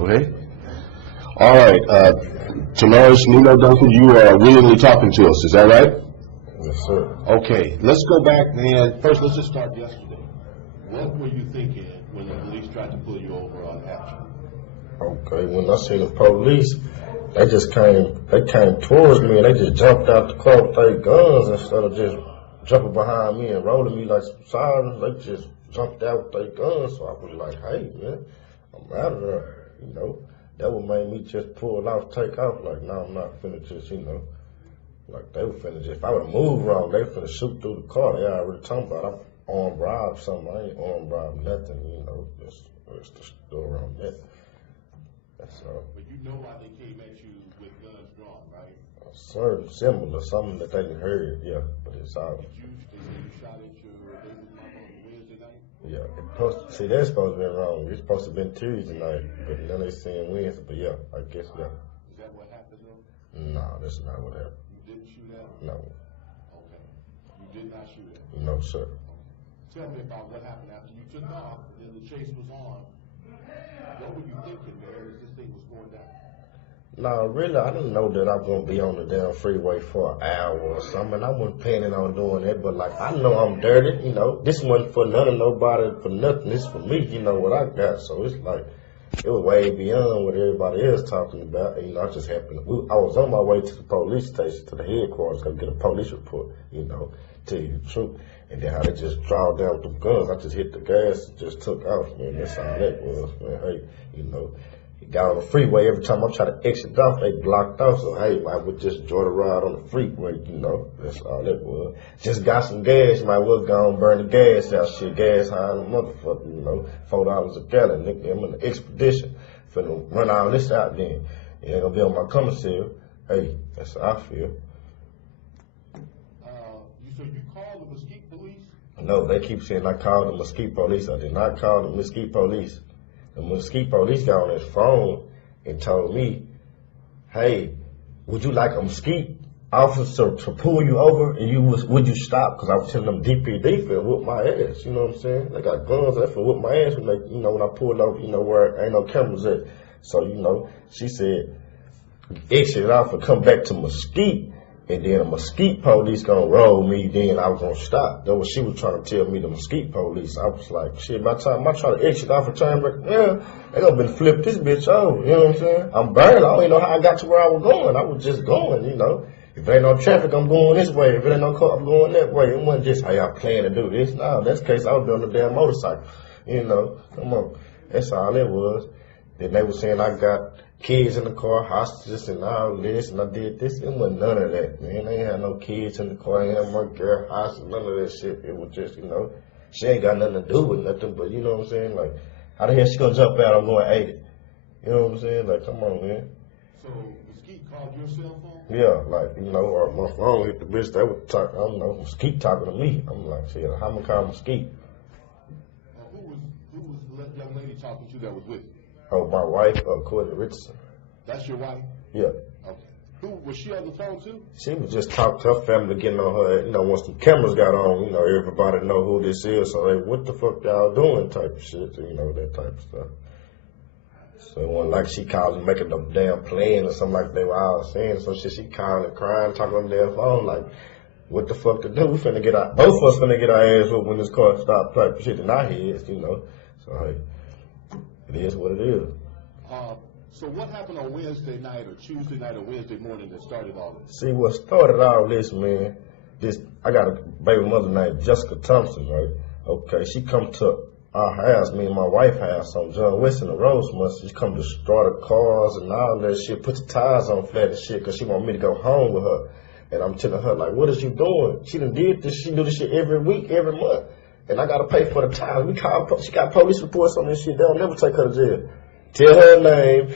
Okay. All right. Tamaris Nino Duncan, you are willingly talking to us. Is that right? Yes, sir. Okay. Let's go back and first let's just start yesterday. What were you thinking when the police tried to pull you over on action? Okay, when I seen the police, they came towards me and they just jumped out the car with their guns instead of just jumping behind me and rolling me like some sirens. They just jumped out with their guns, so I was like, hey, man, I'm out of there, you know. That would make me just pull off, take off, like, no, I'm not finna just, you know, like they were finna just, if I would've moved wrong, they finna shoot through the car. They already talking about I'm armed robbed something. I ain't armed robbed nothing, you know, just the story on that. That's all. But you know why they came at you with guns drawn, right? Certain similar, something that they didn't heard, yeah, but it's all. Did you, they say you shot at your baby mama on Wednesday night? Yeah, see, that's supposed to be wrong. It's supposed to have been Tuesday night, but now they saying Wednesday, but yeah, I guess, yeah. Is that what happened though? No, that's not what happened. You didn't shoot at her? No. Okay. You did not shoot at her? No, sir. Tell me about what happened after you took off and the chase was on. What were you thinking, man, as this thing was going down? No, really, I didn't know that I was going to be on the damn freeway for an hour or something. I wasn't planning on doing that, but like, I know I'm dirty, you know. This wasn't for none of nobody, for nothing. This for me, you know, what I got. So it's like, it was way beyond what everybody else talking about. You know, I just happened to, I was on my way to the police station, to the headquarters, to get a police report, you know, tell you the truth. And then how they just draw down the guns, I just hit the gas and just took off, man. That's all that was, man. Hey, you know, got on the freeway. Every time I try to exit off, they blocked off. So, hey, I would just enjoy the ride on the freeway, you know. That's all that was. Just got some gas. Might well go and burn the gas out. Shit, gas high in the motherfucker, you know. $4 a gallon, nigga. I'm in the expedition. Finna run all this out then. You ain't gonna be on my commissary. Hey, that's how I feel. So you called the Mesquite police? No, they keep saying I called the Mesquite police. I did not call the Mesquite police. The Mesquite police got on his phone and told me, hey, would you like a Mesquite officer to pull you over and would you stop? Because I was telling them DPD for whoop my ass, you know what I'm saying? They got guns, they for whoop my ass when they, you know, when I pulled over, you know, where ain't no cameras at. So, you know, she said, exit off and come back to Mesquite. And then the Mesquite police gonna roll me, then I was gonna stop. That's what she was trying to tell me, the Mesquite police. I was like, shit, by the time I try to exit off and turn back, yeah, they gonna been flip this bitch over, you know what I'm saying? I'm burning, I don't even know how I got to where I was going. I was just going, you know. If there ain't no traffic, I'm going this way. If there ain't no car, I'm going that way. It wasn't just how y'all plan to do this. No, that's the case, I would be on the damn motorcycle, you know. Come on, that's all it was. Then they were saying I got kids in the car, hostages and all this, and I did this. It wasn't none of that, man. They ain't had no kids in the car, ain't had my girl hostage, none of that shit. It was just, you know, she ain't got nothing to do with nothing, but you know what I'm saying? Like, how the hell she gonna jump out? I'm going 80. You know what I'm saying? Like, come on, man. So, Mesquite called your cell phone? Yeah, like, you know, or my phone hit the bitch, they would talk, I don't know, Mesquite talking to me. I'm like, shit, how am I call Mesquite? Who was the young lady talking to that was with you? Oh, my wife, Courtney Richardson. That's your wife? Yeah. Okay. Who was she on the phone too? She was just talking to her family, getting on her, you know, once the cameras got on, you know, everybody know who this is, so they, what the fuck y'all doing type of shit, you know, that type of stuff. So it wasn't like she called and making no damn plan or something like they were all saying, so she called and crying, talking on the damn phone, like, what the fuck to do? We finna get our, both of us finna get our ass whooped when this car stopped type of shit in our heads, you know. So, hey, it is what it is. So what happened on Wednesday night or Tuesday night or Wednesday morning that started all of this? See, what started all this, man, I got a baby mother named Jessica Thompson, right? Okay, she come to our house, me and my wife's house on John West in the Rosemont. She come to destroy the cars and all that shit, put the tires on flat and shit, because she want me to go home with her. And I'm telling her, like, what is you doing? She done did this, she do this shit every week, every month. And I gotta pay for the tires. She got police reports on this shit. They'll never take her to jail. Tell her name.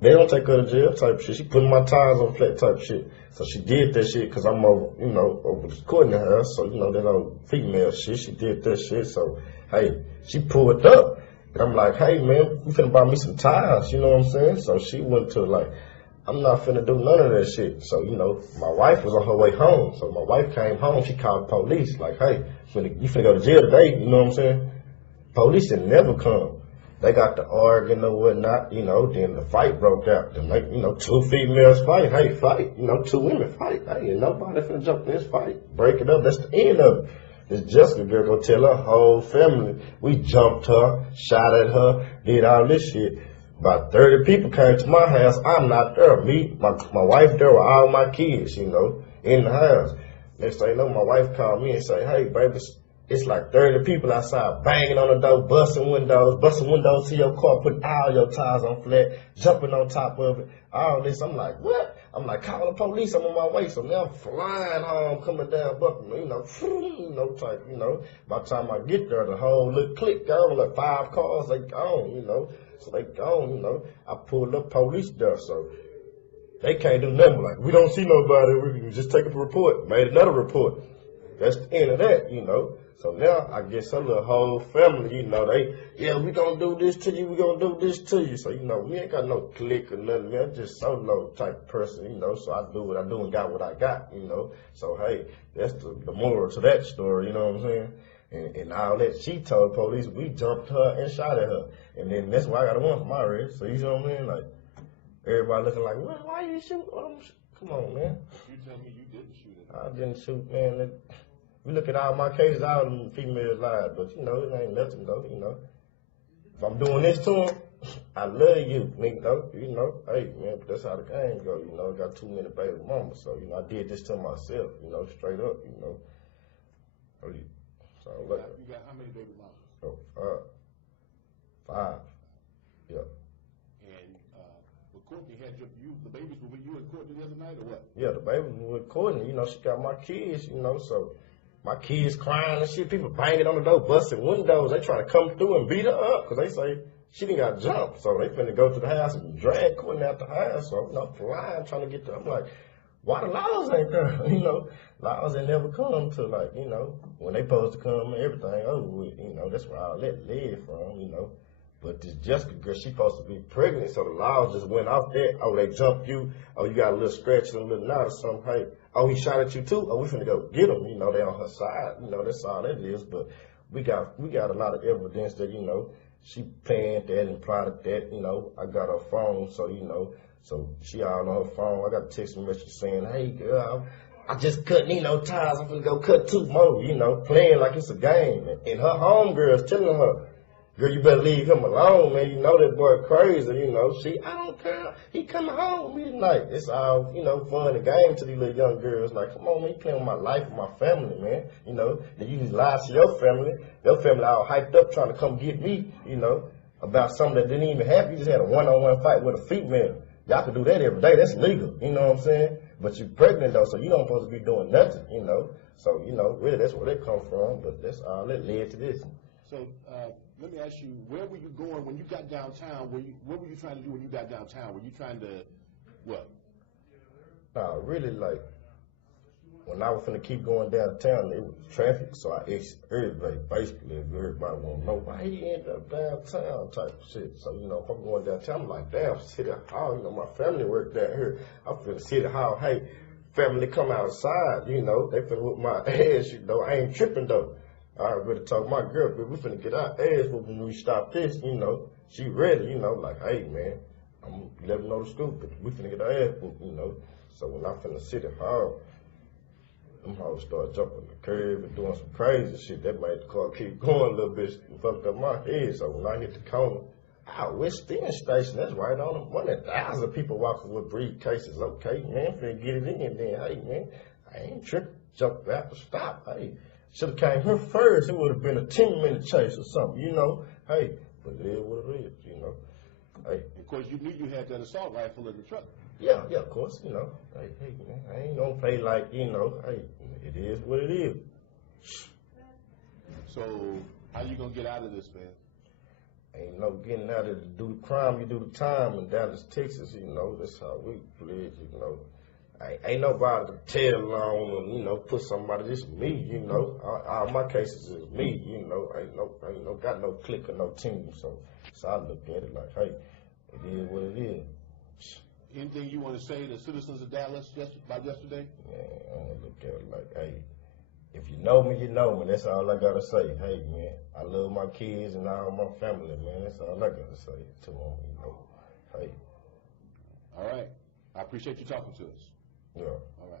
They don't take her to jail type shit. She putting my tires on flat type shit. So she did that shit because I'm over, you know, over the Courtney house. So, you know, that old female shit. She did that shit. So, hey, she pulled up. And I'm like, hey, man, you finna buy me some tires. You know what I'm saying? So she went to, like, I'm not finna do none of that shit. So, you know, my wife was on her way home. So my wife came home. She called the police. Like, hey, you finna go to jail today. You know what I'm saying? Police didn't never come. They got to arguing or whatnot, then the fight broke out. Then like, two females fight, hey, fight. Two women fight. Hey, ain't nobody finna jump in this fight. Break it up, that's the end of it. This Jessica girl gonna tell her whole family, we jumped her, shot at her, did all this shit. About 30 people came to my house. I'm not there. Me, my wife there with all my kids, in the house. Next thing you know, my wife called me and say, hey, baby, it's like 30 people outside banging on the door, busting windows to your car, putting all your tires on flat, jumping on top of it, all this. I'm like, what? I'm like, call the police, I'm on my way. So now I'm flying home, coming down Buckman, type. By the time I get there, the whole little clique gone, like 5 cars, they gone, So they gone, I pulled up police there, so they can't do nothing. Like, we don't see nobody, we just take up a report, made another report. That's the end of that, So now I guess her little whole family, we gonna do this to you, we gonna do this to you. So, we ain't got no clique or nothing, man. I'm just solo type person, So I do what I do and got what I got, So, hey, that's the moral to that story, you know what I'm saying? And all that, she told police, we jumped her and shot at her. And then that's why I got a warrant for my arrest. So, you know what I mean? Like, everybody looking like, well, why you shoot? Come on, man. You tell me you didn't shoot it. I didn't shoot, man. We look at all my cases, all them females lied, but it ain't nothing though, If I'm doing this to them, I love you, nigga, hey man, but that's how the game go, I got too many baby mamas, so, I did this to myself, straight up, So, you got how many baby mamas? Oh, 5, yeah. And, Courtney had the babies were with you and Courtney the other night, or what? Yeah, the babies were with Courtney, she got my kids, so. My kids crying and shit, people banging on the door, busting windows. They trying to come through and beat her up because they say she didn't got jumped. So they finna go to the house and drag Courtney out the house. So I'm flying trying to get there. I'm like, why the laws ain't there? Laws ain't never come to when they supposed to come and everything over with. That's where all that led from, But this Jessica girl, she supposed to be pregnant, so the laws just went off that. Oh, they jumped you. Oh, you got a little scratch and a little knot or something. Hey, oh, he shot at you too. Oh, we finna go get him. They on her side. That's all that is. But we got a lot of evidence that she planned that and plotted that. I got her phone, so so she all on her phone. I got a text message saying, hey girl, I just cut tires. I'm finna go cut 2 more. Playing like it's a game. And her homegirl's telling her, girl, you better leave him alone, man. That boy crazy, I don't care. He coming home with me tonight. It's all, fun and game to these little young girls. Like, come on, man, you playing with my life and my family, man. Then you just lie to your family. Your family all hyped up trying to come get me, about something that didn't even happen. You just had a one-on-one fight with a female. Y'all can do that every day. That's legal, you know what I'm saying? But you're pregnant, though, so you don't supposed to be doing nothing, So, really, that's where they come from. But that's all that led to this. So, let me ask you, where were you going when you got downtown? What were you trying to do when you got downtown? Were you trying to, what? Nah, really, like, when I was finna keep going downtown, it was traffic, so I asked everybody, basically, if everybody want to know why he ended up downtown type of shit. So, if I'm going downtown, I'm like, damn, City Hall, my family work down here. I'm finna City Hall, hey, family come outside, they finna whip my ass, I ain't tripping, though. I already talk to my girl, but we finna get our ass whooping when we stop this, She ready, like, hey, man, I'm let them know the scoop, but we finna get our ass whooped, So when I finna City Hall, them hoes start jumping the curb and doing some crazy shit. That made the car keep going a little bit and fucked up my head. So when I hit the corner, West End Station, that's right on them. 1,000 people walking with briefcases. Okay, man, finna get it in then. Hey, man, I ain't tripping. Jump out the stop. Hey. Should have came here first. It would have been a 10-minute chase or something, Hey, but it is what it is, Hey. Of course, you knew you had that assault rifle in the truck. Yeah, of course, Hey, man, I ain't gonna play like, hey, it is what it is. So, how you gonna get out of this, man? Ain't no getting out of it. Do the crime, you do the time in Dallas, Texas, That's how we play, Ain't nobody to tell on or, put somebody, just me, All my cases is me, ain't got no clique or no team. So I look at it like, hey, it is what it is. Anything you want to say to citizens of Dallas about yesterday? Man, I want to look at it like, hey, If you know me, you know me. That's all I gotta say. Hey, man, I love my kids and all my family, man. That's all I gotta say to them, you know. Hey, All right. I appreciate you talking to us. yeah. All right.